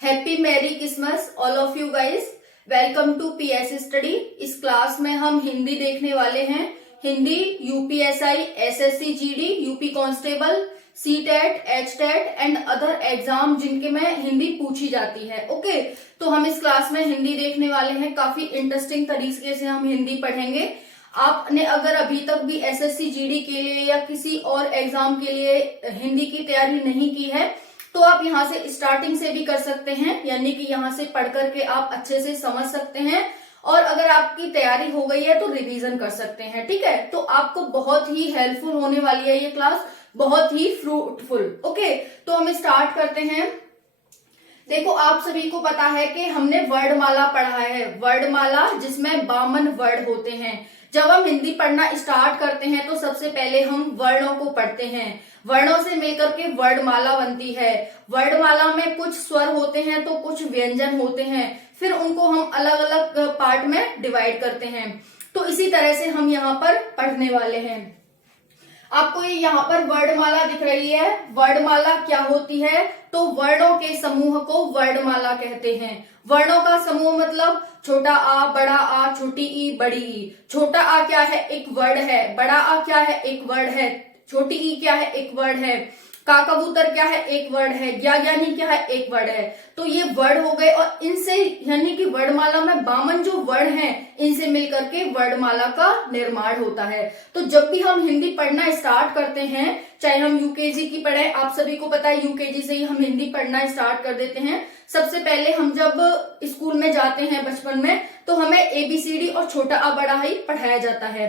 Happy merry Christmas all of you guys. Welcome to PS study. इस class में हम हिंदी देखने वाले हैं। Hindi UPSI, SSC GD, UP constable, CTET, HTET and other exam जिनके में हिंदी पूछी जाती है। ओके, तो हम इस क्लास में हिंदी देखने वाले हैं। काफी इंटरेस्टिंग तरीके से हम हिंदी पढ़ेंगे। आपने अगर अभी तक भी एसएससी जीडी के लिए या किसी और एग्जाम के लिए हिंदी की तैयारी नहीं की है तो आप यहाँ से स्टार्टिंग से भी कर सकते हैं, यानी कि यहाँ से पढ़ करके आप अच्छे से समझ सकते हैं। और अगर आपकी तैयारी हो गई है तो रिवीजन कर सकते हैं। ठीक है, तो आपको बहुत ही हेल्पफुल होने वाली है ये क्लास, बहुत ही फ्रूटफुल। ओके, तो हम स्टार्ट करते हैं। देखो, आप सभी को पता है कि हमने वर्णमाला पढ़ा है। वर्णमाला जिसमें 52 वर्ड होते हैं। जब हम हिंदी पढ़ना स्टार्ट करते हैं तो सबसे पहले हम वर्णों को पढ़ते हैं। वर्णों से मिलकर के वर्णमाला बनती है। वर्णमाला में कुछ स्वर होते हैं तो कुछ व्यंजन होते हैं, फिर उनको हम अलग अलग पार्ट में डिवाइड करते हैं। तो इसी तरह से हम यहाँ पर पढ़ने वाले हैं। आपको ये यहाँ पर वर्णमाला दिख रही है। वर्णमाला क्या होती है? तो वर्णों के समूह को वर्णमाला कहते हैं। वर्णों का समूह मतलब छोटा आ, बड़ा आ, छोटी ई, बड़ी ई। छोटा आ क्या है? एक वर्ड है। बड़ा आ क्या है? एक वर्ड है। छोटी ई क्या है? एक वर्ड है। का कबूतर क्या है? एक वर्ड है। ज्ञा ज्ञानी क्या है? एक वर्ड है। तो ये वर्ड हो गए और इनसे यानी कि वर्णमाला में 52 जो वर्ड हैं, इनसे मिलकर के वर्णमाला का निर्माण होता है। तो जब भी हम हिंदी पढ़ना स्टार्ट करते हैं, चाहे हम यूकेजी की पढ़े, आप सभी को पता है यूकेजी से ही हम हिंदी पढ़ना स्टार्ट कर देते हैं। सबसे पहले हम जब स्कूल में जाते हैं बचपन में, तो हमें एबीसीडी और छोटा आ बड़ा ही पढ़ाया जाता है।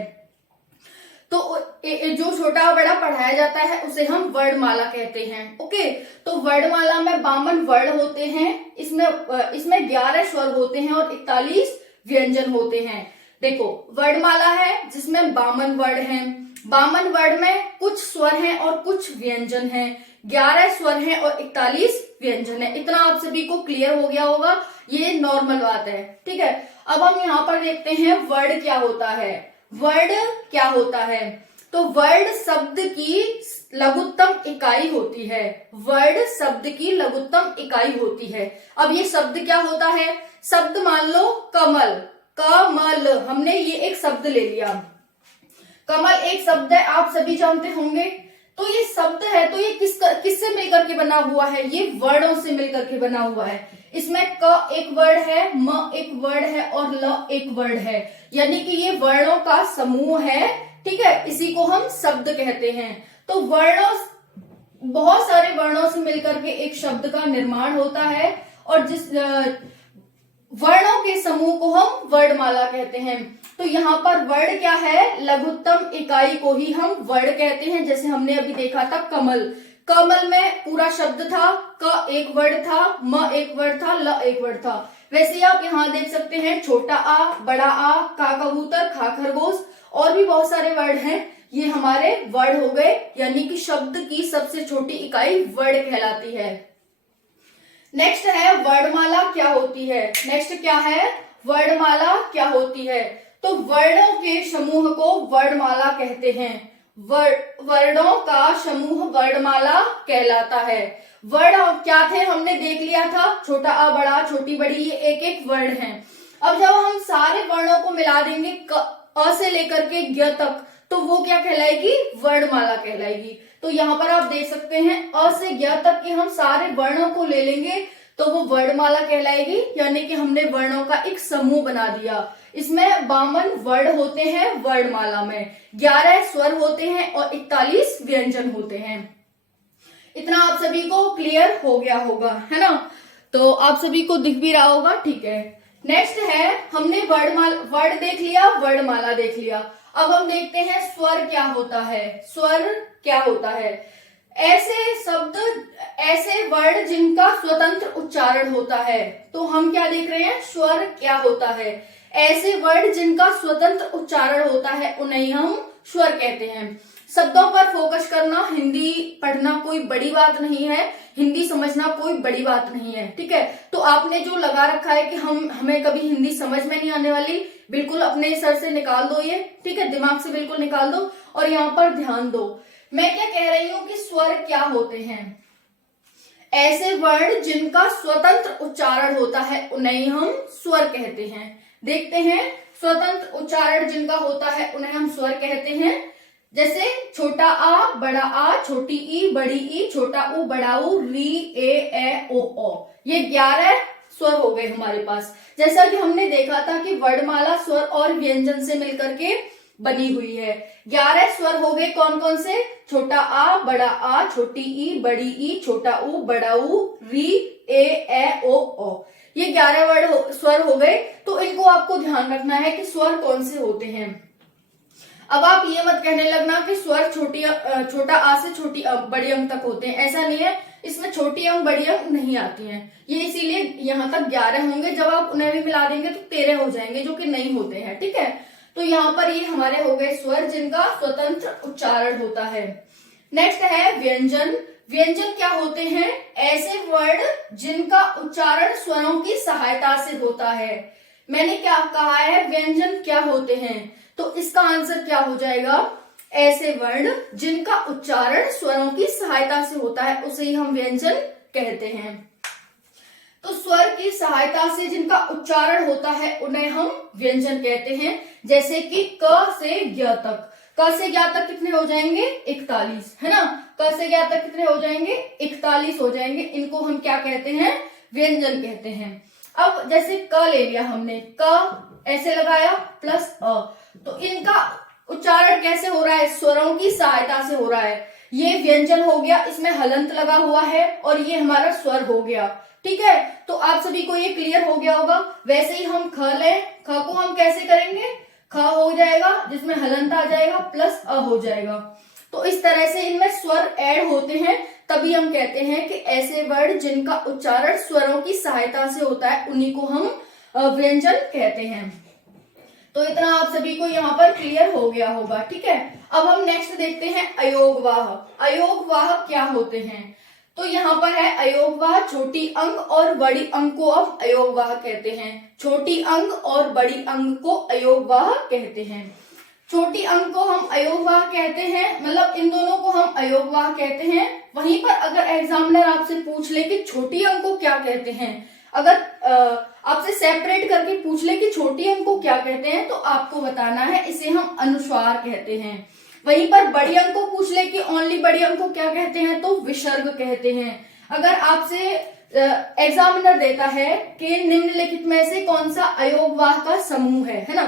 तो जो छोटा बड़ा पढ़ाया जाता है उसे हम वर्णमाला कहते हैं। ओके, तो वर्णमाला में 52 वर्ड होते हैं। इसमें 11 स्वर होते हैं और 41 व्यंजन होते हैं। देखो, वर्णमाला है जिसमें 52 वर्ड हैं। 52 वर्ड में कुछ स्वर हैं और कुछ व्यंजन हैं। 11 स्वर हैं और 41 व्यंजन है। इतना आप सभी को क्लियर हो गया होगा, ये नॉर्मल बात है। ठीक है, अब हम यहाँ पर देखते हैं वर्ड क्या होता है। वर्ड क्या होता है? तो वर्ड शब्द की लघुत्तम इकाई होती है। वर्ड शब्द की लघुत्तम इकाई होती है। अब ये शब्द क्या होता है? शब्द मान लो कमल, कमल, हमने ये एक शब्द ले लिया। कमल एक शब्द है, आप सभी जानते होंगे। तो ये शब्द है, तो ये किससे मिलकर के बना हुआ है? ये वर्णों से मिलकर के बना हुआ है। इसमें क एक वर्ड है, म एक वर्ड है और ल एक वर्ड है, यानी कि ये वर्णों का समूह है। ठीक है, इसी को हम शब्द कहते हैं। तो बहुत सारे वर्णों से मिलकर के एक शब्द का निर्माण होता है और जिस वर्णों के समूह को हम वर्णमाला कहते हैं। तो यहाँ पर वर्ड क्या है? लघुत्तम इकाई को ही हम वर्ड कहते हैं। जैसे हमने अभी देखा था कमल, कमल में पूरा शब्द था, क एक वर्ड था, म एक वर्ड था, ल एक वर्ड था। वैसे ही आप यहाँ देख सकते हैं छोटा आ, बड़ा आ, का कबूतर, खा खरगोश, और भी बहुत सारे वर्ड हैं। ये हमारे वर्ड हो गए, यानी कि शब्द की सबसे छोटी इकाई वर्ड कहलाती है। नेक्स्ट है वर्णमाला क्या होती है। नेक्स्ट क्या है? वर्णमाला क्या होती है? तो वर्णों के समूह को वर्णमाला कहते हैं। वर्णों का समूह वर्णमाला कहलाता है। वर्ण क्या थे? हमने देख लिया था, छोटा आ, बड़ा, छोटी बड़ी, ये एक एक वर्ण हैं। अब जब हम सारे वर्णों को मिला देंगे अ से लेकर के ज्ञ तक, तो वो क्या कहलाएगी? वर्णमाला कहलाएगी। तो यहाँ पर आप देख सकते हैं अ से ज्ञ तक के हम सारे वर्णों को ले लेंगे तो वो वर्णमाला कहलाएगी, यानी कि हमने वर्णों का एक समूह बना दिया। इसमें 52 वर्ड होते हैं वर्णमाला में, 11 स्वर होते हैं और 41 व्यंजन होते हैं। इतना आप सभी को क्लियर हो गया होगा, है ना? तो आप सभी को दिख भी रहा होगा। ठीक है, नेक्स्ट है, हमने वर्ड देख लिया, वर्णमाला देख लिया। अब हम देखते हैं स्वर क्या होता है। स्वर क्या होता है? ऐसे शब्द, ऐसे वर्ड जिनका स्वतंत्र उच्चारण होता है। तो हम क्या देख रहे हैं? स्वर क्या होता है? ऐसे वर्ड जिनका स्वतंत्र उच्चारण होता है उन्हें हम स्वर कहते हैं। शब्दों पर फोकस करना, हिंदी पढ़ना कोई बड़ी बात नहीं है, हिंदी समझना कोई बड़ी बात नहीं है। ठीक है, तो आपने जो लगा रखा है कि हमें कभी हिंदी समझ में नहीं आने वाली, बिल्कुल अपने सर से निकाल दो ये। ठीक है, दिमाग से बिल्कुल निकाल दो और यहाँ पर ध्यान दो। मैं क्या कह रही हूँ कि स्वर क्या होते हैं। ऐसे वर्ण जिनका स्वतंत्र उच्चारण होता है उन्हें हम स्वर कहते हैं। देखते हैं, स्वतंत्र उच्चारण जिनका होता है उन्हें हम स्वर कहते हैं। जैसे छोटा आ, बड़ा आ, छोटी ई, बड़ी ई, छोटा ऊ, बड़ा ऊ, री, ए ओ। ये 11 स्वर हो गए हमारे पास। जैसा कि हमने देखा था कि वर्णमाला स्वर और व्यंजन से मिलकर के बनी हुई है। 11 स्वर हो गए। कौन कौन से? छोटा आ, बड़ा आ, छोटी ई, बड़ी ई, छोटा ऊ, बड़ा ऊ, री, ए ओ। ये 11 स्वर हो गए। तो इनको आपको ध्यान रखना है कि स्वर कौन से होते हैं। अब आप ये मत कहने लगना कि स्वर छोटा आ से बड़ी अंक तक होते हैं, ऐसा नहीं है। इसमें छोटी अंक बड़ी अंक नहीं आती हैं। ये इसीलिए यहाँ तक 11 होंगे। जब आप उन्हें भी मिला देंगे तो 13 हो जाएंगे, जो कि नहीं होते हैं। ठीक है, तो यहाँ पर ये हमारे हो गए स्वर जिनका स्वतंत्र उच्चारण होता है। नेक्स्ट है व्यंजन। व्यंजन क्या होते हैं? ऐसे वर्ण जिनका उच्चारण स्वरों की सहायता से होता है। मैंने क्या कहा है? व्यंजन क्या होते हैं? तो इसका आंसर क्या हो जाएगा? ऐसे वर्ण जिनका उच्चारण स्वरों की सहायता से होता है उसे ही हम व्यंजन कहते हैं। तो स्वर की सहायता से जिनका उच्चारण होता है उन्हें हम व्यंजन कहते हैं। जैसे कि क से ज्ञ तक। क से ज्ञ तक कितने हो जाएंगे? 41, है ना। क से ज्ञ तक कितने हो जाएंगे? 41 हो जाएंगे। इनको हम क्या कहते हैं? व्यंजन कहते हैं। अब जैसे क ले लिया हमने, क ऐसे लगाया प्लस अ, तो इनका उच्चारण कैसे हो रहा है? स्वरों की सहायता से हो रहा है। ये व्यंजन हो गया, इसमें हलंत लगा हुआ है, और ये हमारा स्वर हो गया। ठीक है, तो आप सभी को ये क्लियर हो गया होगा। वैसे ही हम ख लें, ख को हम कैसे करेंगे? ख हो जाएगा जिसमें हलंत आ जाएगा प्लस अ हो जाएगा। तो इस तरह से इनमें स्वर ऐड होते हैं, तभी हम कहते हैं कि ऐसे वर्ण जिनका उच्चारण स्वरों की सहायता से होता है उन्हीं को हम व्यंजन कहते हैं। तो इतना आप सभी को यहाँ पर क्लियर हो गया होगा। ठीक है, अब हम नेक्स्ट देखते हैं अयोगवाह। अयोगवाह क्या होते हैं? तो यहाँ पर है अयोगवाह छोटी अंग और बड़ी अंग को हम अयोगवाह कहते हैं। छोटी अंग और बड़ी अंग को अयोगवाह कहते हैं। छोटी अंग को हम अयोगवाह कहते हैं, मतलब इन दोनों को हम अयोगवाह कहते हैं। वहीं पर अगर एग्जामिनर आपसे पूछ ले कि छोटी अंग को क्या कहते हैं, अगर आपसे सेपरेट करके पूछ ले कि छोटी अंक को क्या कहते हैं, तो आपको बताना है इसे हम अनुस्वार कहते हैं। वहीं पर बड़ी अंक को पूछ ले कि ओनली बड़ी अंक को क्या कहते हैं, तो विसर्ग कहते हैं। अगर आपसे एग्जामिनर देता है कि निम्नलिखित में से कौन सा अयोगवाह का समूह है ना,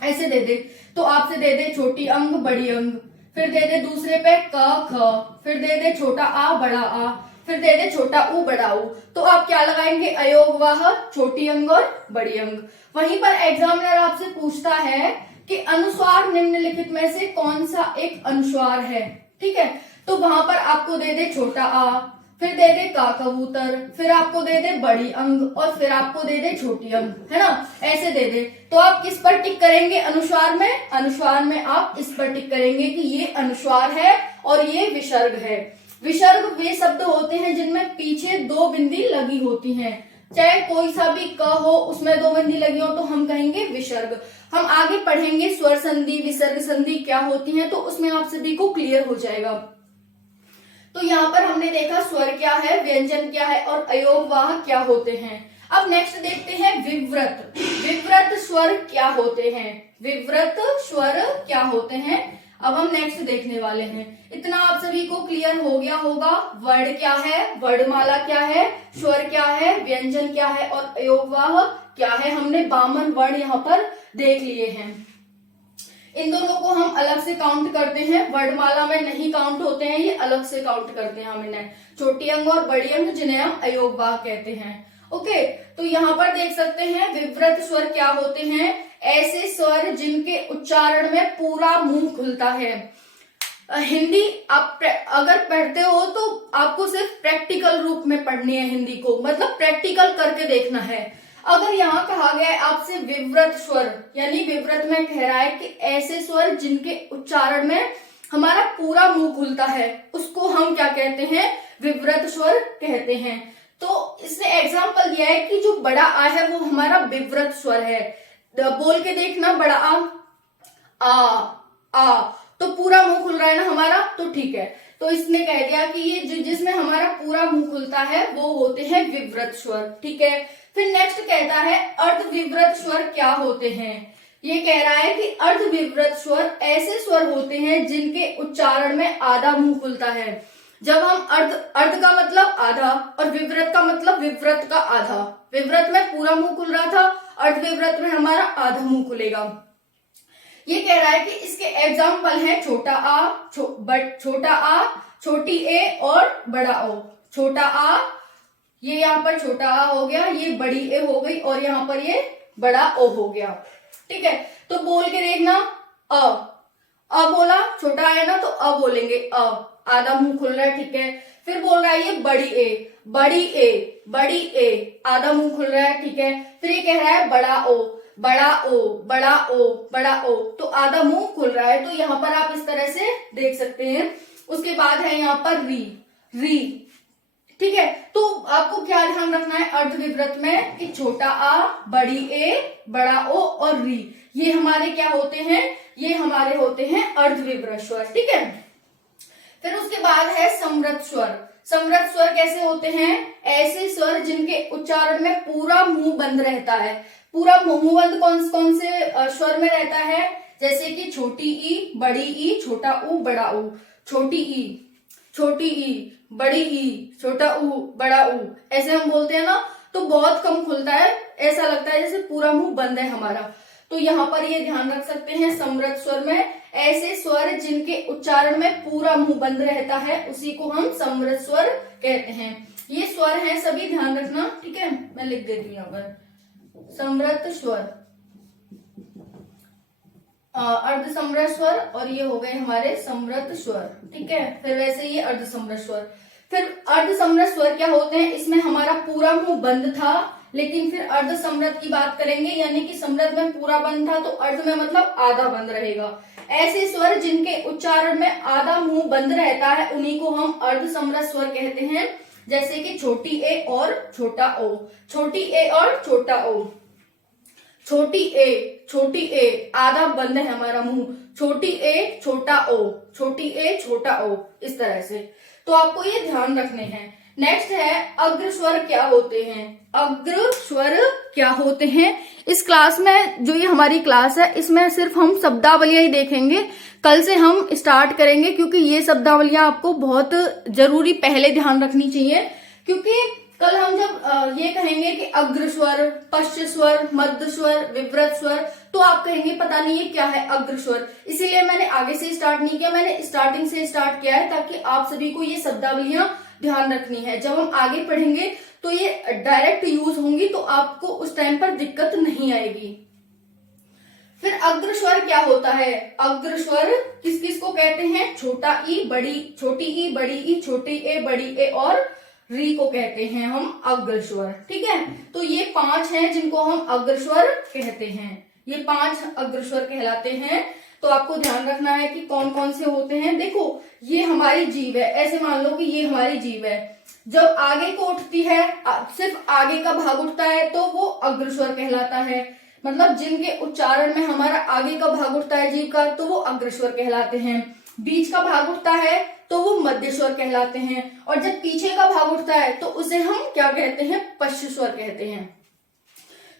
ऐसे दे दे, तो आपसे दे दे छोटी अंग बड़ी अंग, फिर दे दे दूसरे पे क ख, फिर दे दे छोटा आ बड़ा आ, फिर दे दे छोटा ऊ बड़ा ऊ, तो आप क्या लगाएंगे? अयोगवाह छोटी अंग और बड़ी अंग। वहीं पर एग्जामिनर आपसे पूछता है कि अनुस्वार निम्नलिखित में से कौन सा एक अनुस्वार है। ठीक है, तो वहां पर आपको दे दे छोटा आ, फिर दे दे का कबूतर, फिर आपको दे दे बड़ी अंग, और फिर आपको दे दे छोटी अंग, है ना, ऐसे दे दे। तो आप किस पर टिक करेंगे? अनुस्वार में। अनुस्वार में आप इस पर टिक करेंगे कि ये अनुस्वार है और ये विसर्ग है। विसर्ग वे शब्द होते हैं जिनमें पीछे 2 बिंदी लगी होती हैं। चाहे कोई सा भी क हो उसमें 2 बिंदी लगी हो तो हम कहेंगे विसर्ग। हम आगे पढ़ेंगे स्वर संधि विसर्ग संधि क्या होती हैं, तो उसमें आप सभी को क्लियर हो जाएगा। तो यहाँ पर हमने देखा स्वर क्या है, व्यंजन क्या है और अयोगवाह क्या होते हैं। अब नेक्स्ट देखते हैं विव्रत। विव्रत स्वर क्या होते हैं? विव्रत स्वर क्या होते हैं, अब हम नेक्स्ट देखने वाले हैं। इतना आप सभी को क्लियर हो गया होगा। वर्ण क्या है, वर्णमाला क्या है, स्वर क्या है, व्यंजन क्या है और अयोगवाह क्या है। हमने 52 वर्ण यहाँ पर देख लिए हैं। इन दोनों को हम अलग से काउंट करते हैं, वर्णमाला में नहीं काउंट होते हैं, ये अलग से काउंट करते हैं हम इन्हें, छोटी अंग और बड़ी अंग जिन्हें हम अयोगवाह कहते हैं। ओके, तो यहाँ पर देख सकते हैं विव्रत स्वर क्या होते हैं। ऐसे स्वर जिनके उच्चारण में पूरा मुंह खुलता है। हिंदी आप अगर पढ़ते हो तो आपको सिर्फ प्रैक्टिकल रूप में पढ़नी है हिंदी को, मतलब प्रैक्टिकल करके देखना है। अगर यहाँ कहा गया है आपसे विव्रत स्वर, यानी विव्रत में कह रहा है कि ऐसे स्वर जिनके उच्चारण में हमारा पूरा मुंह खुलता है, उसको हम क्या कहते हैं? विव्रत स्वर कहते हैं। तो इसने एग्जाम्पल दिया है कि जो बड़ा आ है वो हमारा विव्रत स्वर है। बोल के देखना, बड़ा आ, तो पूरा मुंह खुल रहा है ना हमारा, तो ठीक है। तो इसने कह दिया कि ये जिसमें हमारा पूरा मुंह खुलता है वो होते हैं विवृत स्वर। ठीक है, फिर नेक्स्ट कहता है अर्धविवृत स्वर क्या होते हैं। ये कह रहा है कि अर्धविवृत स्वर ऐसे स्वर होते हैं जिनके उच्चारण में आधा मुंह खुलता है। जब हम अर्ध का मतलब आधा और विवृत का मतलब विवृत का आधा, विवृत में पूरा मुंह खुल रहा था, अर्धविवृत में हमारा आधा मुंह खुलेगा। ये कह रहा है कि इसके एग्जाम्पल है छोटा आ, छोटा आ, छोटी ए और बड़ा ओ। छोटा आ, ये यहाँ पर छोटा आ हो गया, ये बड़ी ए हो गई और यहाँ पर ये बड़ा ओ हो गया। ठीक है, तो बोल के देखना, अ बोला, छोटा है ना तो अ बोलेंगे, आधा मुंह खुल रहा है। ठीक है, फिर बोल रहा है ये बड़ी ए, बड़ी ए, बड़ी ए, आधा मुंह खुल रहा है। ठीक है, फिर ये कह रहा है बड़ा ओ, बड़ा ओ, बड़ा ओ, बड़ा ओ, तो आधा मुंह खुल रहा है। तो यहाँ पर आप इस तरह से देख सकते हैं। उसके बाद है यहाँ पर री, री। ठीक है, तो आपको क्या ध्यान रखना है अर्धविवृत में कि छोटा आ, बड़ी ए, बड़ा ओ और री, ये हमारे क्या होते हैं, ये हमारे होते हैं अर्धविवृत स्वर। ठीक है, फिर उसके बाद है समृत स्वर। समृत स्वर कैसे होते हैं, ऐसे स्वर जिनके उच्चारण में पूरा मुंह बंद रहता है। पूरा मुंह बंद कौन से स्वर में रहता है, जैसे कि छोटी ई, बड़ी ई, छोटा ऊ, बड़ा ऊ। छोटी ई, छोटी ई, बड़ी ई, छोटा ऊ, बड़ा ऊ, ऐसे हम बोलते हैं ना, तो बहुत कम खुलता है, ऐसा लगता है जैसे पूरा मुंह बंद है हमारा। तो यहाँ पर ये ध्यान रख सकते हैं समृत स्वर में ऐसे स्वर जिनके उच्चारण में पूरा मुंह बंद रहता है, उसी को हम समृत स्वर कहते हैं। ये स्वर हैं सभी, ध्यान रखना। ठीक है, मैं लिख देती हूँ यहाँ पर समृत स्वर, अर्ध समृत स्वर, और ये हो गए हमारे समृत स्वर। ठीक है, फिर वैसे ये अर्ध समृत स्वर। फिर अर्ध समृत स्वर क्या होते हैं, इसमें हमारा पूरा मुंह बंद था, लेकिन फिर अर्ध समृत की बात करेंगे, यानी कि समृत में पूरा बंद था तो अर्ध में मतलब आधा बंद रहेगा। ऐसे स्वर जिनके उच्चारण में आधा मुंह बंद रहता है उन्हीं को हम अर्ध समृत स्वर कहते हैं, जैसे कि छोटी ए और छोटा ओ। छोटी ए और छोटा ओ, छोटी ए आधा बंद है हमारा मुंह, छोटी ए छोटा ओ, छोटी ए छोटा ओ, इस तरह से। तो आपको ये ध्यान रखने हैं। नेक्स्ट है अग्र स्वर क्या होते हैं। अग्र स्वर क्या होते हैं, इस क्लास में जो ये हमारी क्लास है इसमें सिर्फ हम शब्दावलियां ही देखेंगे। कल से हम स्टार्ट करेंगे, क्योंकि ये शब्दावलियां आपको बहुत जरूरी पहले ध्यान रखनी चाहिए, क्योंकि कल हम जब ये कहेंगे कि अग्र स्वर, पश्च स्वर, मध्य स्वर, विवृत स्वर, तो आप कहेंगे पता नहीं ये क्या है अग्र स्वर। इसीलिए मैंने आगे से स्टार्ट नहीं किया, मैंने स्टार्टिंग से स्टार्ट किया है, ताकि आप सभी को ये शब्दावलियां ध्यान रखनी है। जब हम आगे पढ़ेंगे तो ये डायरेक्ट यूज होंगी, तो आपको उस टाइम पर दिक्कत नहीं आएगी। फिर अग्र स्वर क्या होता है, अग्र स्वर किस किस को कहते हैं, छोटा ई, छोटी ई, बड़ी ई, छोटी ए, बड़ी ए और री को कहते हैं हम अग्र स्वर। ठीक है, तो ये 5 हैं जिनको हम अग्र स्वर कहते हैं, ये 5 अग्र स्वर कहलाते हैं। तो आपको ध्यान रखना है कि कौन कौन से होते हैं। देखो ये हमारी जीभ है, ऐसे मान लो कि ये हमारी जीभ है, जब आगे को उठती है, सिर्फ आगे का भाग उठता है तो वो अग्र स्वर कहलाता है। मतलब जिनके उच्चारण में हमारा आगे का भाग उठता है जीभ का, तो वो अग्र स्वर कहलाते हैं। बीच का भाग उठता है तो वो मध्य स्वर कहलाते हैं, और जब पीछे का भाग उठता है तो उसे हम क्या कहते हैं, पश्च स्वर कहते हैं।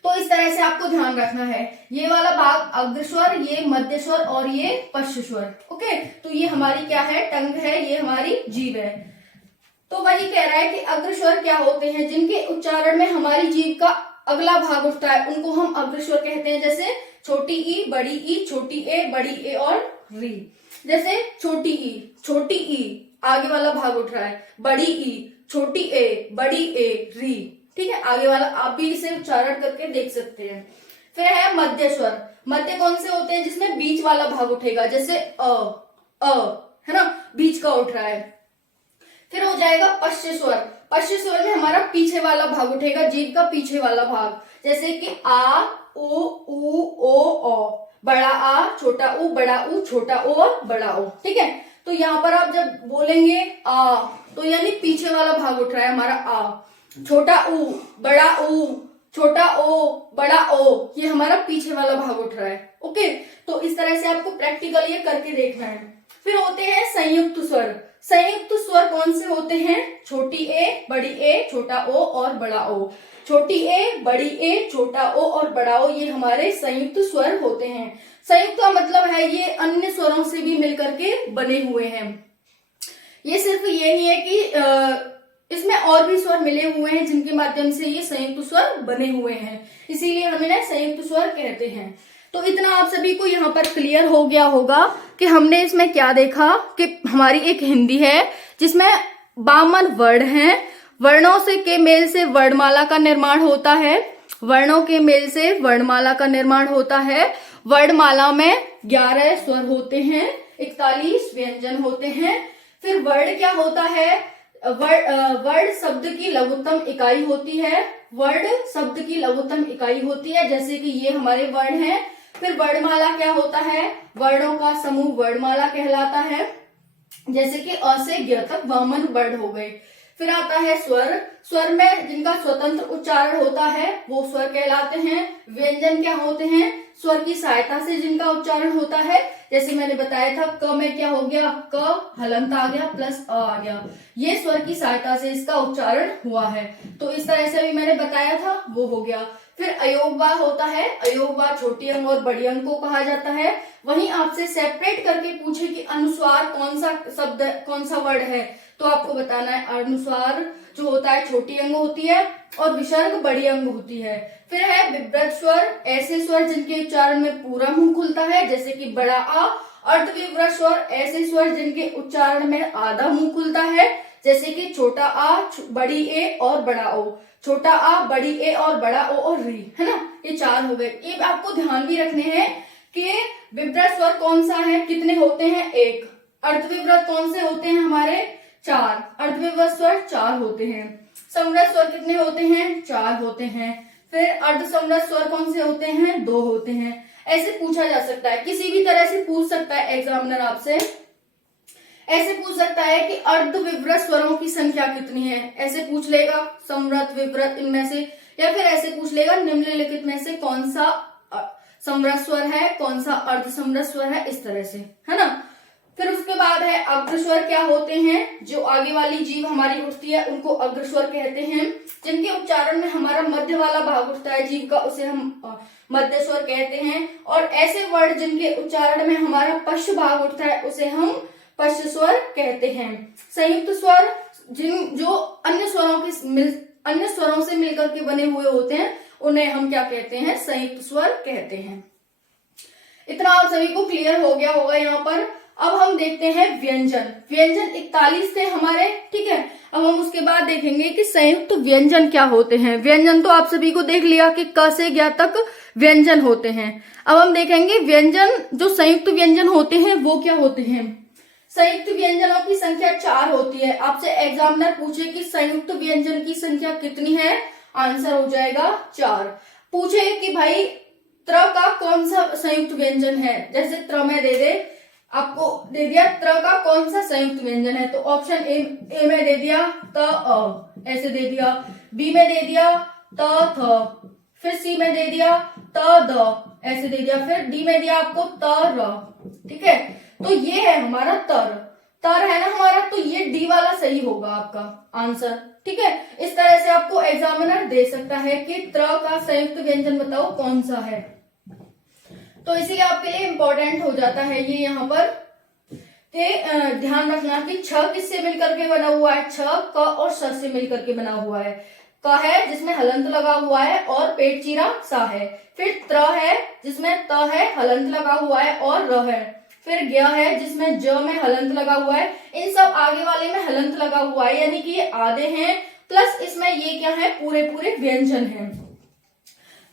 तो इस तरह से आपको ध्यान रखना है, ये वाला भाग अग्र स्वर, ये मध्य स्वर और ये पश्च स्वर। ओके, तो ये हमारी क्या है, टंग है, ये हमारी जीभ है। तो वही कह रहा है कि अग्र स्वर क्या होते हैं, जिनके उच्चारण में हमारी जीभ का अगला भाग उठता है, उनको हम अग्र स्वर कहते हैं। जैसे छोटी ई, बड़ी ई, छोटी ए, बड़ी ए और री। जैसे छोटी ई आगे वाला भाग उठ रहा है, बड़ी ई, छोटी ए, बड़ी ए, री। ठीक है, आगे वाला आप भी इसे उच्चारण करके देख सकते हैं। फिर है मध्य स्वर। मध्य कौन से होते हैं, जिसमें बीच वाला भाग उठेगा, जैसे अ है ना, बीच का उठ रहा है। फिर हो जाएगा पश्च स्वर। पश्च स्वर में हमारा पीछे वाला भाग उठेगा, जीभ का पीछे वाला भाग, जैसे कि आ, उ, ओ, बड़ा आ, छोटा ऊ, बड़ा ऊ, छोटा ओ और बड़ा ओ। ठीक है, तो यहाँ पर आप जब बोलेंगे आ, तो यानी पीछे वाला भाग उठ रहा है हमारा आ। छोटा ऊ, बड़ा ऊ, छोटा ओ, बड़ा ओ, ये हमारा पीछे वाला भाग उठ रहा है। ओके, तो इस तरह से आपको प्रैक्टिकल ये करके देखना है। फिर होते हैं संयुक्त स्वर। संयुक्त स्वर कौन से होते हैं? छोटी ए, बड़ी ए, छोटा ओ और बड़ा ओ। छोटी ए, बड़ी ए, छोटा ओ और बड़ा ओ, ये हमारे संयुक्त स्वर होते हैं। संयुक्त का मतलब है ये अन्य स्वरों से भी मिलकर के बने हुए हैं। ये सिर्फ ये नहीं है कि इसमें और भी स्वर मिले हुए हैं जिनके माध्यम से ये संयुक्त स्वर बने हुए हैं, इसीलिए हम इन्हें संयुक्त स्वर कहते हैं। तो इतना आप सभी को यहाँ पर क्लियर हो गया होगा कि हमने इसमें क्या देखा कि हमारी एक हिंदी है जिसमें 52 वर्ण हैं। वर्णों से के मेल से वर्णमाला का निर्माण होता है। वर्णों के मेल से वर्णमाला का निर्माण होता है। वर्णमाला में 11 स्वर होते हैं, 41 व्यंजन होते हैं। फिर वर्ण क्या होता है? वर्ण शब्द की लघुत्तम इकाई होती है। वर्ण शब्द की लघुत्तम इकाई होती है, जैसे कि ये हमारे वर्ण हैं। फिर वर्णमाला क्या होता है? वर्णों का समूह वर्णमाला कहलाता है, जैसे कि अ से ज्ञ तक 52 वर्ण हो गए। फिर आता है स्वर। स्वर में जिनका स्वतंत्र उच्चारण होता है वो स्वर कहलाते हैं। व्यंजन क्या होते हैं? स्वर की सहायता से जिनका उच्चारण होता है, जैसे मैंने बताया था क में क्या हो गया? क हलंत आ गया प्लस अ आ गया, ये स्वर की सहायता से इसका उच्चारण हुआ है। तो इस तरह से भी मैंने बताया था, वो हो गया। फिर अयोगवा होता है। अयोगवा छोटी अंग और बड़ी अंग को कहा जाता है। वहीं आपसे सेपरेट करके पूछे कि अनुस्वार कौन सा शब्द, कौन सा वर्ड है, तो आपको बताना है अनुस्वार जो होता है छोटी अंग होती है और विसर्ग बड़ी अंग होती है। फिर है विव्रत स्वर, ऐसे स्वर जिनके उच्चारण में पूरा मुंह खुलता है, जैसे कि बड़ा आ। अर्धविव्रत स्वर, ऐसे स्वर जिनके उच्चारण में आधा मुंह खुलता है, जैसे कि छोटा आ, बड़ी ए और बड़ा ओ। छोटा आ, बड़ी ए और बड़ा ओ और री, है ना, ये 4 हो गए। ये आपको ध्यान भी रखने हैं कि विव्रत स्वर कौन सा है, कितने होते हैं? 1। अर्धविव्रत कौन से होते हैं हमारे? 4। अर्धविव्रत स्वर 4 होते हैं। समव्रत स्वर कितने होते हैं? 4 होते हैं। फिर अर्धसमव्रत स्वर कौन से होते हैं? 2 होते हैं। ऐसे पूछा जा सकता है, किसी भी तरह से पूछ सकता है एग्जामिनर आपसे। ऐसे पूछ सकता है कि अर्धविव्रत स्वरों की संख्या कितनी है, ऐसे पूछ लेगा, समव्रत विव्रत इनमें से। या फिर ऐसे पूछ लेगा निम्नलिखित में से कौन सा समव्रत स्वर है, कौन सा अर्धसमव्रत स्वर है, इस तरह से, है ना। फिर उसके बाद है अग्रस्वर। क्या होते हैं? जो आगे वाली जीभ हमारी उठती है उनको अग्रस्वर कहते हैं। जिनके उच्चारण में हमारा मध्य वाला भाग उठता है जीभ का, उसे हम मध्य स्वर कहते हैं। और ऐसे वर्ड जिनके उच्चारण में हमारा पश्च भाग उठता है उसे हम पश्च स्वर कहते हैं। संयुक्त स्वर जो अन्य स्वरों से मिलकर के बने हुए होते हैं उन्हें हम क्या कहते हैं? संयुक्त स्वर कहते हैं। इतना आप सभी को क्लियर हो गया होगा यहाँ पर। अब हम देखते हैं व्यंजन। व्यंजन 41 थे हमारे, ठीक है। अब हम उसके बाद देखेंगे कि संयुक्त व्यंजन क्या होते हैं। व्यंजन तो आप सभी को देख लिया कि क से ज्ञ तक व्यंजन होते हैं। अब हम देखेंगे व्यंजन, जो संयुक्त व्यंजन होते हैं वो क्या होते हैं। संयुक्त व्यंजनों की संख्या 4 होती है। आपसे एग्जामिनर पूछे कि संयुक्त व्यंजन की संख्या कितनी है, आंसर हो जाएगा 4। पूछे कि भाई त्र का कौन सा संयुक्त व्यंजन है, जैसे त्र में दे दे, आपको दे दिया त्र का कौन सा संयुक्त व्यंजन है, तो ऑप्शन ए में दे दिया त अ, ऐसे दे दिया। बी में दे दिया त थ, फिर सी में दे दिया त द, ऐसे दे दिया। फिर डी में दिया आपको त र, ठीक है। तो ये है हमारा तर है ना हमारा, तो ये डी वाला सही होगा आपका आंसर, ठीक है। इस तरह से आपको एग्जामिनर दे सकता है कि त्र का संयुक्त व्यंजन बताओ कौन सा है, तो इसीलिए आपके लिए इंपॉर्टेंट हो जाता है ये यहाँ पर। ध्यान रखना कि छ किससे मिलकर के बना हुआ है, छ क और स से मिलकर के बना हुआ है। क है जिसमें हलंत लगा हुआ है और पेट चीरा सा है। फिर त्र है जिसमें त है, हलंत लगा हुआ है और र है। फिर ज्ञ है जिसमें ज में हलंत लगा हुआ है। इन सब आगे वाले में हलंत लगा हुआ है, यानी कि ये आधे हैं, प्लस इसमें ये क्या है, पूरे पूरे व्यंजन हैं।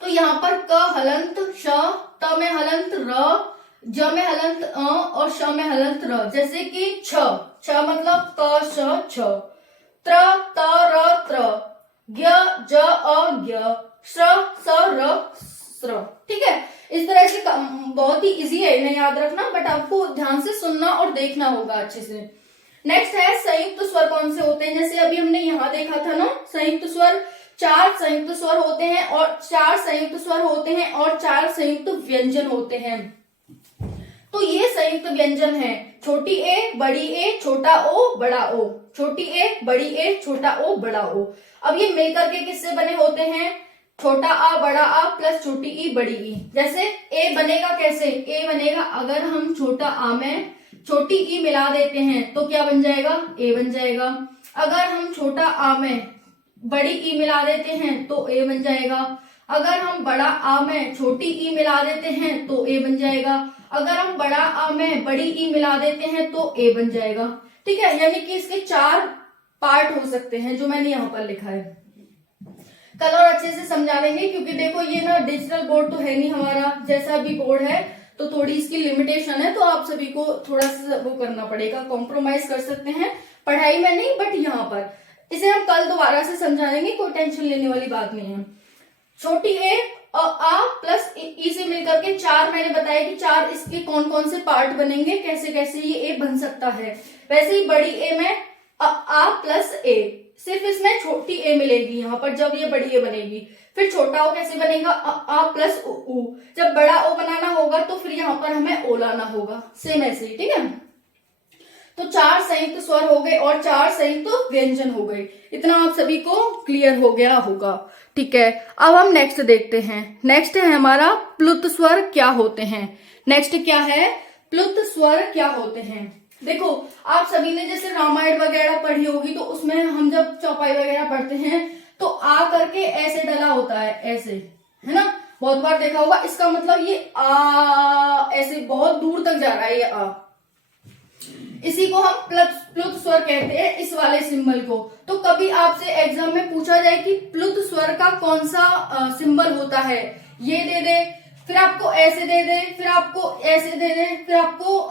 तो यहाँ पर क हलंत श, त में हलंत र, ज में हलंत अ और श में हलंत र। जैसे कि छ मतलब क श छ, त्र त र त्र, ज्ञ ज अ ज्ञ, श्र स र स्र, ठीक है। इस तरह से बहुत ही इजी है, इन्हें याद रखना, बट आपको ध्यान से सुनना और देखना होगा अच्छे से। नेक्स्ट है संयुक्त स्वर कौन से होते हैं। जैसे अभी हमने यहाँ देखा था ना, संयुक्त स्वर 4 संयुक्त स्वर होते हैं और 4 संयुक्त स्वर होते हैं और 4 संयुक्त व्यंजन होते हैं। तो ये संयुक्त व्यंजन है, छोटी ए बड़ी ए छोटा ओ बड़ा ओ, छोटी ए बड़ी ए छोटा ओ बड़ा ओ। अब ये मिलकर के किससे बने होते हैं, छोटा आ बड़ा आ प्लस छोटी ई बड़ी ई। जैसे ए बनेगा कैसे, ए बनेगा अगर हम छोटा आ में छोटी ई मिला देते हैं तो क्या बन जाएगा, ए बन जाएगा। अगर हम छोटा आ में बड़ी ई मिला देते हैं तो ए बन जाएगा। अगर हम बड़ा आ में छोटी ई मिला देते हैं तो ए बन जाएगा। अगर हम बड़ा आ में बड़ी ई मिला देते हैं तो ए बन जाएगा। ठीक है, यानी कि इसके 4 पार्ट हो सकते हैं जो मैंने यहाँ पर लिखा है। कल और अच्छे से समझावेंगे, क्योंकि देखो ये ना डिजिटल बोर्ड तो है नहीं हमारा, जैसा भी बोर्ड है तो थोड़ी इसकी लिमिटेशन है, तो आप सभी को थोड़ा सा वो करना पड़ेगा, कॉम्प्रोमाइज कर सकते हैं पढ़ाई में नहीं, बट यहाँ पर इसे हम कल दोबारा से समझा देंगे, कोई टेंशन लेने वाली बात नहीं है। छोटी ए आ प्लस ई से मिलकर के 4 मैंने बताया कि 4 इसके कौन कौन से पार्ट बनेंगे, कैसे कैसे ये ए बन सकता है। वैसे ही बड़ी ए में आ प्लस ए, सिर्फ इसमें छोटी ए मिलेगी यहाँ पर जब ये बड़ी ए बनेगी। फिर छोटा ओ कैसे बनेगा, आ प्लस उ। जब बड़ा ओ बनाना होगा तो फिर यहाँ पर हमें ओ लाना होगा, सेम ऐसे ही। ठीक है, तो 4 संयुक्त स्वर हो गए और 4 संयुक्त व्यंजन हो गए। इतना आप सभी को क्लियर हो गया होगा। ठीक है, अब हम नेक्स्ट देखते हैं। नेक्स्ट है हमारा प्लुत स्वर क्या होते हैं। नेक्स्ट क्या है, प्लुत स्वर क्या होते हैं। देखो आप सभी ने जैसे रामायण वगैरह पढ़ी होगी, तो उसमें हम जब चौपाई वगैरह पढ़ते हैं तो आ करके ऐसे डला होता है, ऐसे, है ना, बहुत बार देखा होगा। इसका मतलब ये आ ऐसे बहुत दूर तक जा रहा है ये आ, इसी को हम प्लुत स्वर कहते हैं, इस वाले सिंबल को। तो कभी आपसे एग्जाम में पूछा जाए कि प्लुत स्वर का कौन सा सिंबल होता है, ये दे दे, फिर आपको ऐसे दे दे, फिर आपको ऐसे दे दे, फिर आपको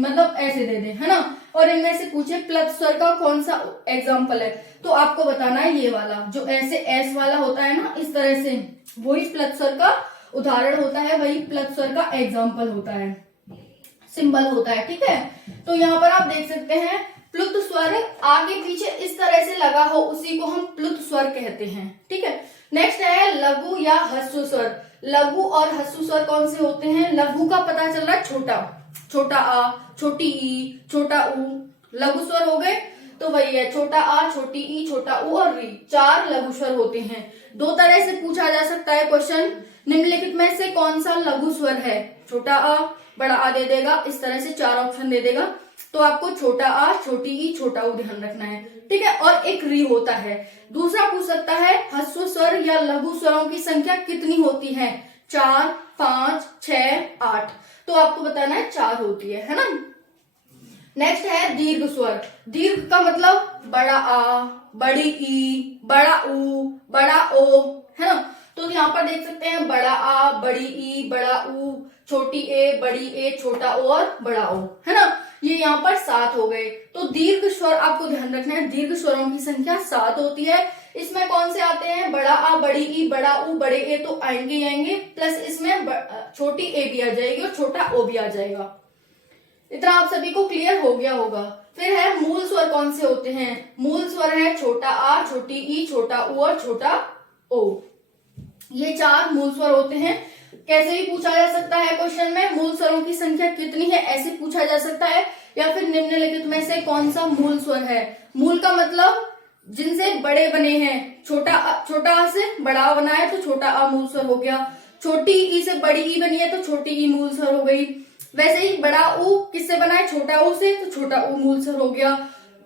मतलब ऐसे दे दे, है ना, और इनमें से पूछे प्लुत स्वर का कौन सा एग्जाम्पल है, तो आपको बताना है ये वाला जो ऐसे एस वाला होता है ना, इस तरह से, वही प्लुत स्वर का उदाहरण होता है, वही प्लुत स्वर का एग्जाम्पल होता है, सिंबल होता है। ठीक है, तो यहाँ पर आप देख सकते हैं प्लुत स्वर आगे पीछे इस तरह से लगा हो, उसी को हम प्लुत स्वर कहते हैं। ठीक है, नेक्स्ट है लघु या ह्रस्व स्वर। लघु और ह्रस्व स्वर कौन से होते हैं। लघु का पता चल रहा है छोटा, छोटा आ, छोटी ई, छोटा ऊ, लघु स्वर हो गए। तो वही है, छोटा आ, छोटी ई, छोटा ऊ और री, 4 लघु स्वर होते हैं। 2 तरह से पूछा जा सकता है क्वेश्चन, निम्नलिखित में से कौन सा लघु स्वर है। छोटा आ, बड़ा आ दे देगा, इस तरह से 4 ऑप्शन दे देगा, तो आपको छोटा आ, छोटी ई, छोटा ऊ ध्यान रखना है। ठीक है, और एक री होता है। दूसरा पूछ सकता है ह्रस्व स्वर या लघु स्वरों की संख्या कितनी होती है, 4, 5, 6, 8, तो आपको बताना है 4 होती है ना। नेक्स्ट है दीर्घ स्वर। दीर्घ का मतलब बड़ा आ, बड़ी ई, बड़ा ऊ, बड़ा ओ, है ना, तो यहाँ पर देख सकते हैं बड़ा आ, बड़ी ई, बड़ा ऊ, छोटी ए, बड़ी ए, छोटा ओ और बड़ा ओ, है ना, ये यहाँ पर 7 हो गए। तो दीर्घ स्वर आपको ध्यान रखना है, दीर्घ स्वरों की संख्या 7 होती है। इसमें कौन से आते हैं, बड़ा आ, बड़ी ई, बड़ा ऊ, बड़े ए तो आएंगे आएंगे, प्लस इसमें छोटी ए भी आ जाएगी और छोटा ओ भी आ जाएगा। इतना आप सभी को क्लियर हो गया होगा। फिर है मूल स्वर कौन से होते हैं। मूल स्वर है छोटा आ, छोटी ई, छोटा ऊ और छोटा ओ, ये 4 मूल स्वर होते हैं। कैसे भी पूछा जा सकता है क्वेश्चन में, मूल स्वरों की संख्या कितनी है, ऐसे पूछा जा सकता है, या फिर निम्नलिखित में से कौन सा मूल स्वर है। मूल का मतलब जिनसे बड़े बने हैं, छोटा आ से बड़ा आ बना है तो छोटा आ मूल स्वर हो गया, छोटी ई से बड़ी ई बनी है तो छोटी ई मूल स्वर हो गई। वैसे ही बड़ा ऊ किससे बना है, छोटा ऊ से, तो छोटा ऊ मूल स्वर हो गया।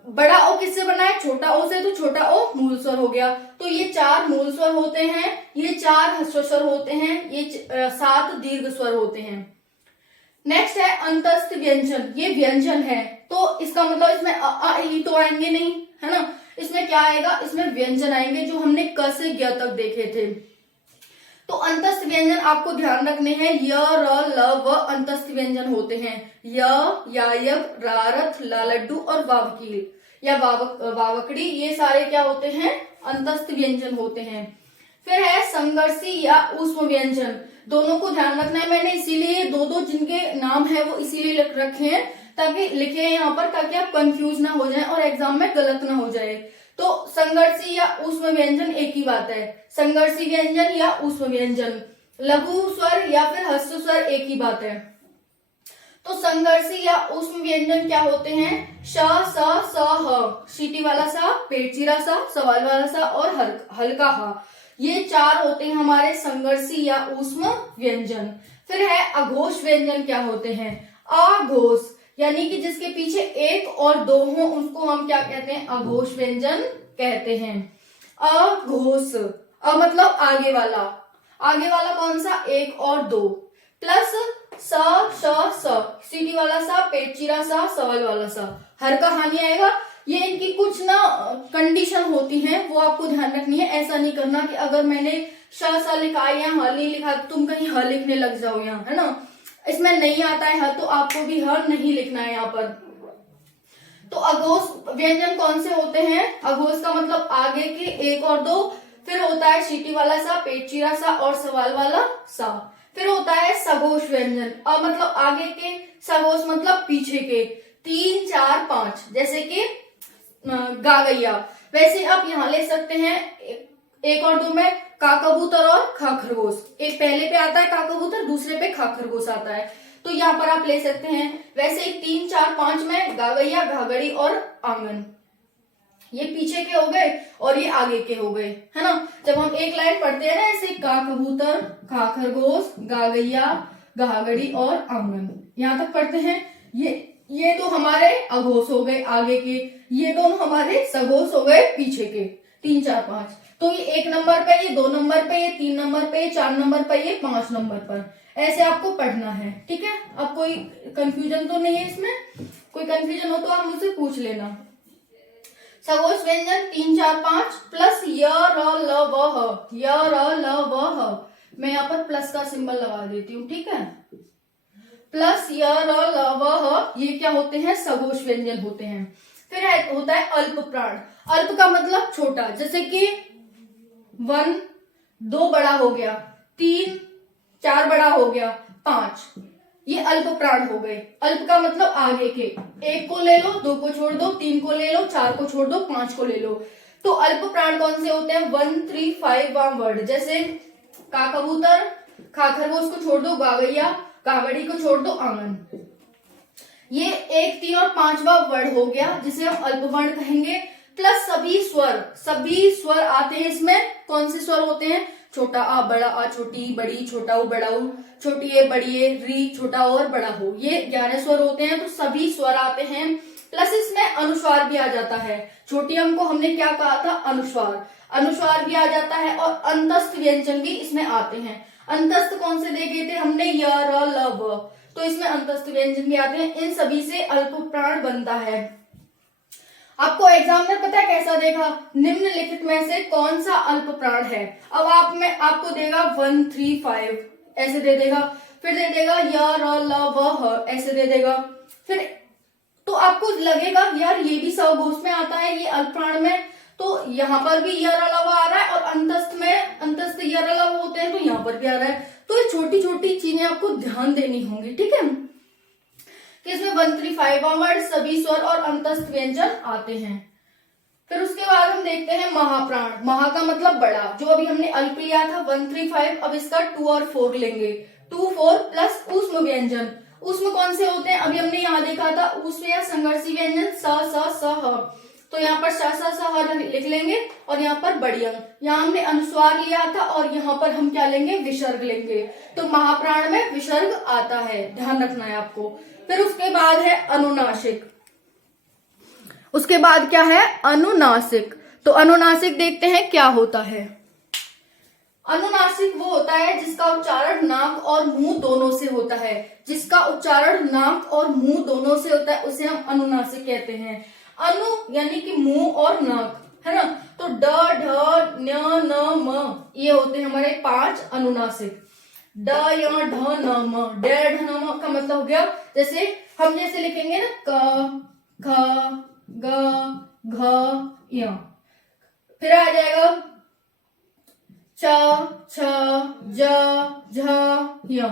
बड़ा ओ किससे बना है, छोटा ओ से, तो छोटा ओ मूल स्वर हो गया। तो ये 4 मूल स्वर होते हैं, ये 4 ह्रस्व स्वर होते हैं, ये 7 दीर्घ स्वर होते हैं। नेक्स्ट है अंतस्थ व्यंजन। ये व्यंजन है तो इसका मतलब इसमें अ ई तो आएंगे नहीं, है ना, इसमें क्या आएगा, इसमें व्यंजन आएंगे जो हमने क से ज्ञ तक देखे थे। तो अंतस्थ व्यंजन आपको ध्यान रखने हैं, य, र, ल, व अंतस्थ व्यंजन होते हैं। य, यायक, रारथ, लालड्डू और वावकील या वावकड़ी, ये सारे क्या होते हैं, अंतस्थ व्यंजन होते हैं। फिर है संघर्षी या ऊष्म व्यंजन। दोनों को ध्यान रखना है, मैंने इसीलिए 2 जिनके नाम है वो इसीलिए रखे हैं, ताकि लिखे हैं यहाँ पर, ताकि आप कंफ्यूज ना हो जाए और एग्जाम में गलत ना हो जाए। तो संघर्षी या ऊष्म व्यंजन एक ही बात है, संघर्षी व्यंजन या ऊष्म व्यंजन। लघु स्वर या फिर ह्रस्व स्वर एक ही बात है। तो संघर्षी या ऊष्म व्यंजन क्या होते हैं? श, स, स, ह, सीटी वाला सा, पेट चिरा सा, सवाल वाला सा और हल्का ह। ये 4 होते हैं हमारे संघर्षी या ऊष्म व्यंजन। फिर है अघोष व्यंजन क्या होते हैं? अघोष यानी कि जिसके पीछे 1 और 2 हो उसको हम क्या कहते हैं? अघोष व्यंजन कहते हैं। अघोष, मतलब आगे वाला। आगे वाला कौन सा? 1 और 2 प्लस स, श, स, सीटी वाला सा, पेट चिरा सा, सवाल वाला सा, हर का हानि आएगा। ये इनकी कुछ ना कंडीशन होती हैं, वो आपको ध्यान रखनी है। ऐसा नहीं करना कि अगर मैंने श सा लिखा है या ह नहीं लिखा तुम कहीं ह लिखने लग जाओ यहाँ, है ना। इसमें नहीं आता है ह तो आपको भी ह नहीं लिखना है यहाँ पर। तो अघोष व्यंजन कौन से होते हैं? अघोष का मतलब आगे के 1 और 2, फिर होता है सीटी वाला सा, पेट चिरा सा और सवाल वाला सा। फिर होता है सघोष व्यंजन, मतलब आगे के, सघोष मतलब पीछे के, 3, 4, 5, जैसे कि गा गैया। वैसे आप यहाँ ले सकते हैं 1 और 2 में का कबूतर और खा खरगोश। एक पहले पे आता है का कबूतर, दूसरे पे खा खरगोश आता है, तो यहाँ पर आप ले सकते हैं। वैसे 3, 4, 5 में गा गैया, घाघड़ी और आंगन, ये पीछे के हो गए और ये आगे के हो गए, है ना। जब हम एक लाइन पढ़ते हैं ना ऐसे, का कबूतर, खा खरगोश, गा गैया, घाघड़ी और आंगन, यहाँ तक पढ़ते हैं। ये तो हमारे अघोष हो गए आगे के, ये दोनों हमारे सघोष हो गए पीछे के, 3, 4, 5। तो ये 1 नंबर पे, ये 2 नंबर पे, ये 3 नंबर पे, ये 4 नंबर पे, ये 5 नंबर पर, ऐसे आपको पढ़ना है, ठीक है। अब कोई कंफ्यूजन तो नहीं है इसमें? कोई कंफ्यूजन हो तो आप मुझसे पूछ लेना। सघोष व्यंजन 3, 4, 5 प्लस य, र, ल, व, ह, य, र, ल, व, ह। मैं यहाँ पर प्लस का सिंबल लगा देती हूँ, ठीक है। प्लस य, र, ल, व, ह, ये क्या होते हैं? सघोष व्यंजन होते हैं। फिर होता है अल्प प्राण। अल्प का मतलब छोटा, जैसे कि 1, 2 बड़ा हो गया, 3, 4 बड़ा हो गया, 5, ये अल्प प्राण हो गए। अल्प का मतलब आगे के, 1 को ले लो, 2 को छोड़ दो, 3 को ले लो, 4 को छोड़ दो, 5 को ले लो। तो अल्प प्राण कौन से होते हैं? 1, 3, 5 वर्ड, जैसे का कबूतर, खा खरगोश को छोड़ दो, गा गैया, घाघड़ी को छोड़ दो, आंगन। ये 1, 3 और 5वां वर्ड हो गया जिसे हम अल्प वर्ण कहेंगे। प्लस सभी स्वर आते हैं इसमें। कौन से स्वर होते हैं? छोटा आ, बड़ा आ, छोटी बड़ी, छोटा ऊ बड़ा ऊ, छोटी ए बड़ी ए, री छोटा और बड़ा हो, ये 11 स्वर होते हैं। तो सभी स्वर आते हैं। प्लस इसमें अनुस्वार भी आ जाता है। छोटी अंक को हमने क्या कहा था? अनुस्वार भी आ जाता है और अंतस्थ व्यंजन भी इसमें आते हैं। अंतस्थ कौन से देखे थे हमने? य, र, ल, व, तो इसमें अंतस्थ व्यंजन भी आते हैं। इन सभी से अल्प प्राण बनता है। आपको एग्जाम में पता है कैसा देगा? निम्नलिखित में से कौन सा अल्प प्राण है? अब आपको देगा 1, 3, 5 ऐसे दे देगा, फिर दे देगा य, र, ल, व, ह ऐसे दे देगा। फिर तो आपको लगेगा यार ये भी सघोष में आता है, ये अल्प प्राण में, तो यहाँ पर भी य, र, ल, व आ रहा है, और अंतस्थ य, र, ल, व होते हैं तो यहाँ पर भी आ रहा है। तो ये छोटी छोटी चीजें आपको ध्यान देनी होंगी, ठीक है। इसमें 1, 3, 5 वर्ड, सभी स्वर और अंतस्थ व्यंजन आते हैं। फिर उसके बाद हम देखते हैं महाप्राण। महा का मतलब बड़ा, जो अभी हमने अल्प लिया था 1, 3, 5, अब इसका 2 और 4 लेंगे। 2, 4 प्लस ऊष्म व्यंजन। ऊष्म कौन से होते हैं? अभी हमने यहाँ देखा था ऊष्म या संघर्षी व्यंजन स, स, स, ह, तो यहाँ पर स, स, स, ह लिख लेंगे और यहाँ पर बड़ी अंक। यहाँ हमने अनुस्वार लिया था और यहाँ पर हम क्या लेंगे? विसर्ग लेंगे। तो महाप्राण में विसर्ग आता है, ध्यान रखना है आपको। फिर उसके बाद है अनुनासिक। उसके बाद क्या है? अनुनासिक। तो अनुनासिक देखते हैं क्या होता है। अनुनासिक वो होता है जिसका उच्चारण नाक और मुंह दोनों से होता है। जिसका उच्चारण नाक और मुंह दोनों से होता है उसे हम अनुनासिक कहते हैं। अनु यानी कि मुंह और नाक, है ना। तो ड, ढ, न्य, न, म ये होते हैं हमारे 5 अनुनासिक। ड, य, ढ, न, म, ड, ढ, न, म का मतलब हो गया, जैसे हम जैसे लिखेंगे ना क, ख, ग, घ, य। फिर आ जाएगा च, छ, ज, झ, य,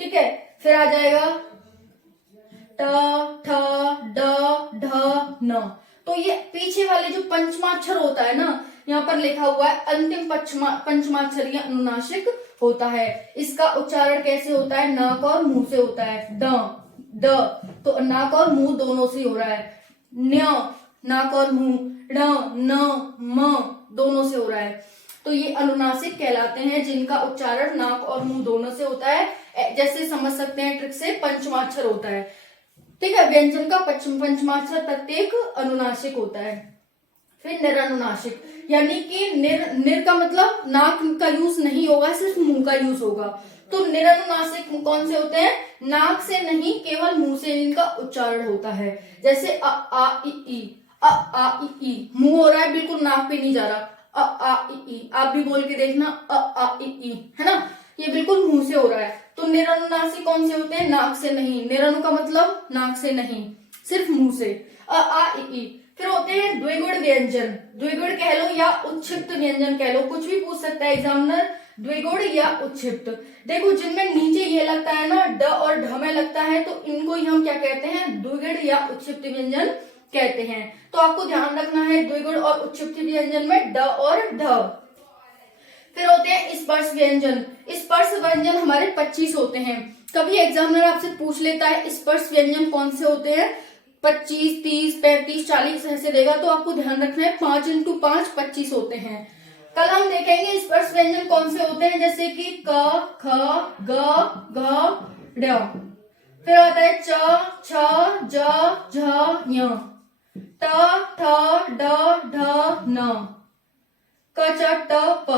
ठीक है। फिर आ जाएगा ट, ठ, ड, ढ, न। तो ये पीछे वाले जो पंचमाक्षर होता है ना, यहाँ पर लिखा हुआ है अंतिम पंचमाक्षर या अनुनासिक होता है। इसका उच्चारण कैसे होता है? नाक और मुंह से होता है। ड, ड, तो नाक और मुंह दोनों से हो रहा है। न्य, नाक और मुंह, ण, न, म दोनों से हो रहा है। तो ये अनुनासिक कहलाते हैं, जिनका उच्चारण नाक और मुंह दोनों से होता है। जैसे समझ सकते हैं ट्रिक से, पंचमाक्षर होता है, ठीक है। व्यंजन का पंचमाक्षर प्रत्येक अनुनासिक होता है। फिर निरनुनासिक, यानी कि निर का मतलब नाक का यूज नहीं होगा, सिर्फ मुंह का यूज होगा। तो निरनुनासिक कौन से होते हैं? नाक से नहीं, केवल मुंह से इनका उच्चारण होता है। जैसे अ आ इ ई, अ आ इ ई, मुंह हो रहा है, बिल्कुल नाक पे नहीं जा रहा। अ आ इ ई, आप भी बोल के देखना, अ आ इ ई, है ना, ये बिल्कुल मुंह से हो रहा है। तो निरनुनासिक कौन से होते हैं? नाक से नहीं। निरनु का मतलब नाक से नहीं, सिर्फ मुंह से। अ आ इ ई। फिर होते हैं द्विगुण व्यंजन, द्विगुण कह लो या उच्छिष्ट व्यंजन कह लो, कुछ भी पूछ सकता है एग्जामिनर, द्विगुण या उच्छिष्ट। देखो जिनमें नीचे ये लगता है ना, ड और ढ में लगता है, तो इनको ही हम क्या कहते हैं? द्विगुण या उच्छिष्ट व्यंजन कहते हैं। तो आपको ध्यान रखना है द्विगुण और उच्छिष्ट व्यंजन में ड और ढ। फिर होते हैं स्पर्श व्यंजन। स्पर्श व्यंजन हमारे 25 होते हैं। कभी एग्जामिनर आपसे पूछ लेता है स्पर्श व्यंजन कौन से होते हैं, 25, 30, 35, 40 ऐसे देगा, तो आपको ध्यान रखना है 5 × 5 25 होते हैं। कल हम देखेंगे स्पर्श व्यंजन कौन से होते हैं, जैसे कि क, ख, ग, घ, ड़। फिर आता है च, छ, ज, झ, ञ, ट, ठ, ड, ढ, न, क, च, ट, प,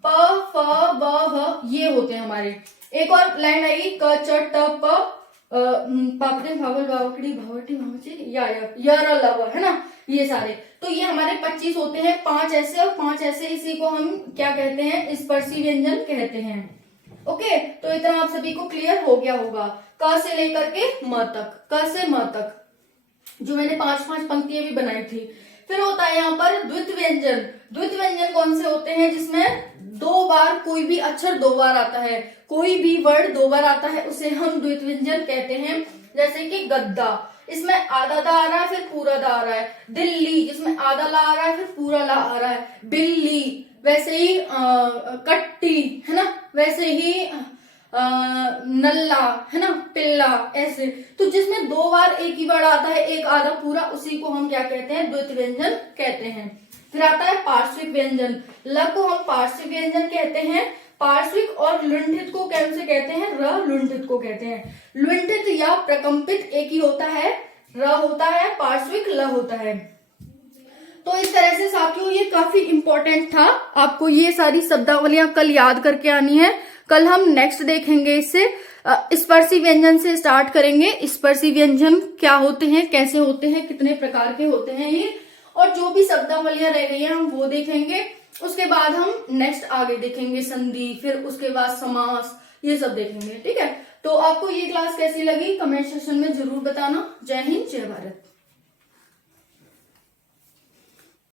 प, फ, ब, भ, ये होते हैं हमारे। एक और लाइन आएगी क, च, ट, प, पापड़े, भावल, भावकड़ी, भावटी, भावची, या, लव, है ना, ये सारे। तो ये हमारे 25 होते हैं, 5 ऐसे और 5 ऐसे, इसी को हम क्या कहते हैं? स्पर्शी व्यंजन कहते हैं। ओके, तो इतना आप सभी को क्लियर हो गया होगा, क से लेकर के म तक, क से म तक, जो मैंने 5-5 पंक्तियां भी बनाई थी। फिर होता है यहाँ पर द्वित व्यंजन। द्वित व्यंजन कौन से होते हैं? जिसमें 2 बार कोई भी अक्षर 2 बार आता है, कोई भी वर्ड 2 बार आता है, उसे हम द्वित व्यंजन कहते हैं। जैसे कि गद्दा, इसमें आधा दा आ रहा है, फिर पूरा दा आ रहा है। दिल्ली, जिसमें आधा ला आ रहा है, फिर पूरा ला आ रहा है। बिल्ली, वैसे ही कट्टी, है ना, वैसे ही नल्ला, है ना, पिल्ला, ऐसे। तो जिसमें 2 बार एक ही वर्ड आता है, एक आधा पूरा, उसी को हम क्या कहते हैं? द्वित व्यंजन कहते हैं। फिर आता है पार्श्विक व्यंजन। ल को हम पार्श्विक व्यंजन कहते हैं। पार्श्विक और लुंठित को कैसे कहते हैं? र लुंठित को कहते हैं। लुंठित या प्रकंपित एक ही होता है, र होता है, पार्श्विक ल होता है। तो इस तरह से साथियों ये काफी इंपॉर्टेंट था, आपको ये सारी शब्दावलियां कल याद करके आनी है। कल हम नेक्स्ट देखेंगे, इससे स्पर्शी व्यंजन से स्टार्ट करेंगे। स्पर्शी व्यंजन क्या होते हैं, कैसे होते हैं, कितने प्रकार के होते हैं ये, और जो भी शब्दावलियां रह गई हैं हम वो देखेंगे। उसके बाद हम नेक्स्ट आगे देखेंगे संधि, फिर उसके बाद समास, ये सब देखेंगे। ठीक है, तो आपको ये क्लास कैसी लगी कमेंट सेक्शन में जरूर बताना। जय हिंद, जय भारत।